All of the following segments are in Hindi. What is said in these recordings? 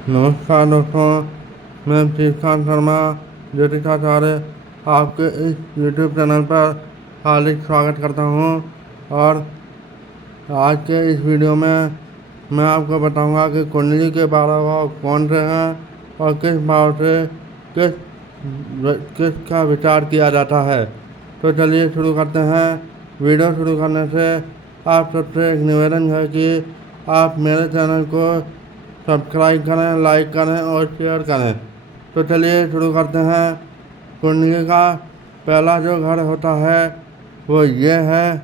नमस्कार दोस्तों, मैं श्रीकांत शर्मा ज्योतिषाचार्य आपके इस यूट्यूब चैनल पर हार्दिक स्वागत करता हूं। और आज के इस वीडियो में मैं आपको बताऊंगा कि कुंडली के 12 भाव कौन से हैं और किस भाव से किस किसका विचार किया जाता है। तो चलिए शुरू करते हैं। वीडियो शुरू करने से आप सबसे एक निवेदन है कि आप मेरे चैनल को सब्सक्राइब करें, लाइक करें और शेयर करें। तो चलिए शुरू करते हैं। कुंडली का पहला जो घर होता है वो ये है,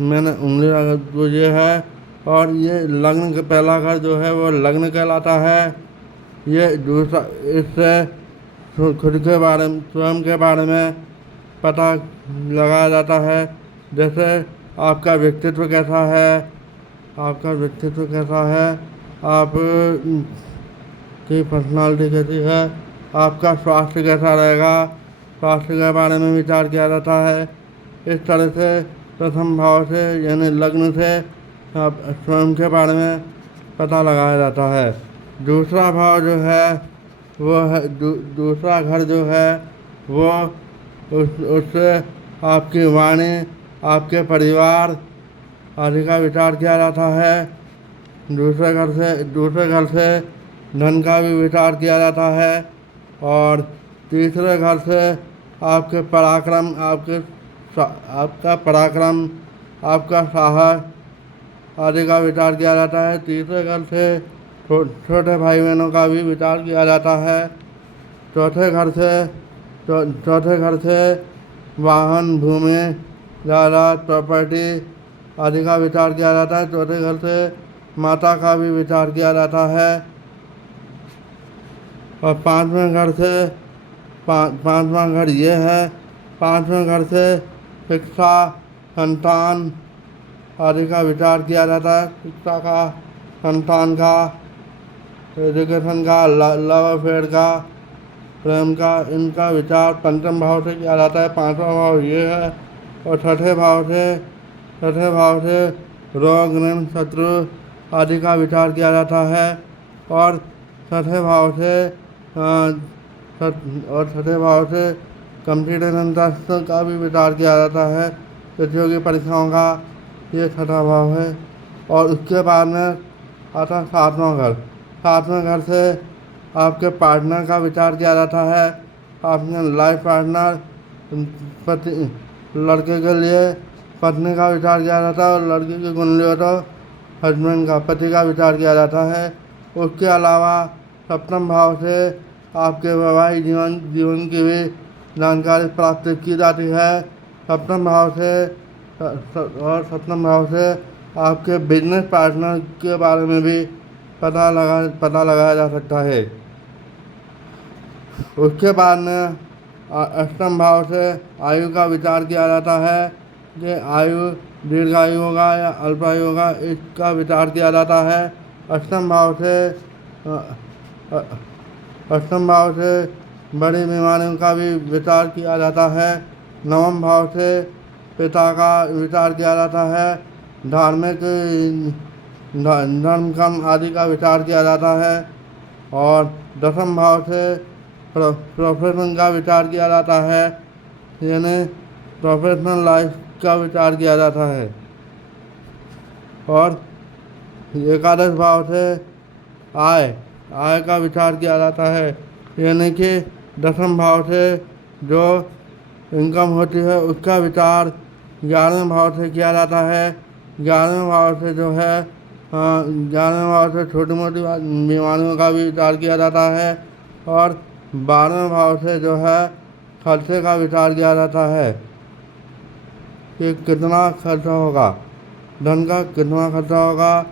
मैंने उंगली लगा तो ये है। और ये लग्न का पहला घर जो है वो लग्न कहलाता है। ये दूसरा, इससे खुद के बारे में, स्वयं के बारे में पता लगाया जाता है। जैसे आपका व्यक्तित्व कैसा है, आप की पर्सनालिटी कैसी है, आपका स्वास्थ्य कैसा रहेगा, स्वास्थ्य के बारे में विचार किया जाता है। इस तरह से प्रथम भाव से यानी लग्न से आप स्वयं के बारे में पता लगाया जाता है। दूसरा भाव जो है वो है दूसरा घर जो है वो उससे आपकी वाणी, आपके परिवार आदि का विचार किया जाता है। दूसरे घर से धन का भी विचार किया जाता है। और तीसरे घर से आपके पराक्रम, आपका पराक्रम, आपका साहस आदि का विचार किया जाता है। तीसरे घर से छोटे भाई बहनों का भी विचार किया जाता है। चौथे घर से वाहन, भूमि, जायदाद, प्रॉपर्टी आदि का विचार किया जाता है। चौथे घर से माता का भी विचार किया जाता है। और पांचवें घर ये है। पांचवें घर से शिक्षा, संतान आदि का विचार किया जाता है। शिक्षा का, संतान का, एजुकेशन का, लव अफेयर का, प्रेम का, इनका विचार पंचम भाव से किया जाता है। पांचवा भाव ये है। और छठे भाव से रोग, ऋण, शत्रु आदि का विचार किया जाता है। और छठे भाव से कंप्यूटर टेस्ट का भी विचार किया जाता है। प्रतियोगी परीक्षाओं का ये छठा भाव है। और उसके बाद में आता सातवां घर। सातवें घर से आपके पार्टनर का विचार किया जाता है। आपके लाइफ पार्टनर, लड़के के लिए पत्नी का विचार किया जाता है। और लड़की की कुंडली हो तो हस्बैंड का, पति का विचार किया जाता है। उसके अलावा सप्तम भाव से आपके वैवाहिक जीवन की भी जानकारी प्राप्त की जाती है। सप्तम भाव से आपके बिजनेस पार्टनर के बारे में भी पता लगाया जा सकता है। उसके बाद में अष्टम भाव से आयु का विचार किया जाता है कि आयु दीर्घायु होगा या अल्पायु होगा, इसका विचार किया जाता है। अष्टम भाव से बड़ी बीमारियों का भी विचार किया जाता है। नवम भाव से पिता का विचार किया जाता है। धार्मिक, धर्म कर्म आदि का विचार किया जाता है। और दसम भाव से प्रोफेशन का विचार किया जाता है, यानी प्रोफेशनल लाइफ का विचार किया जाता है। और एकादश भाव से आय का विचार किया जाता है, यानी कि दसम भाव से जो इनकम होती है उसका विचार 11वें भाव से किया जाता है। 11वें भाव से जो है 11वें भाव से छोटी मोटी बीमारियों का भी विचार किया जाता है। और 12वें भाव से जो है खर्चे का विचार किया जाता है कि कितना खर्चा होगा, धन का कितना खर्चा होगा,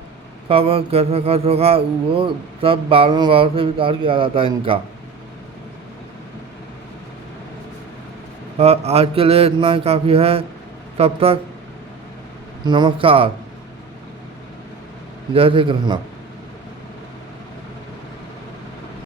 कब कैसे खर्च होगा, वो सब 12वें भाव से विचार किया जाता है इनका। आज के लिए इतना ही काफ़ी है। तब तक नमस्कार, जय श्री कृष्ण।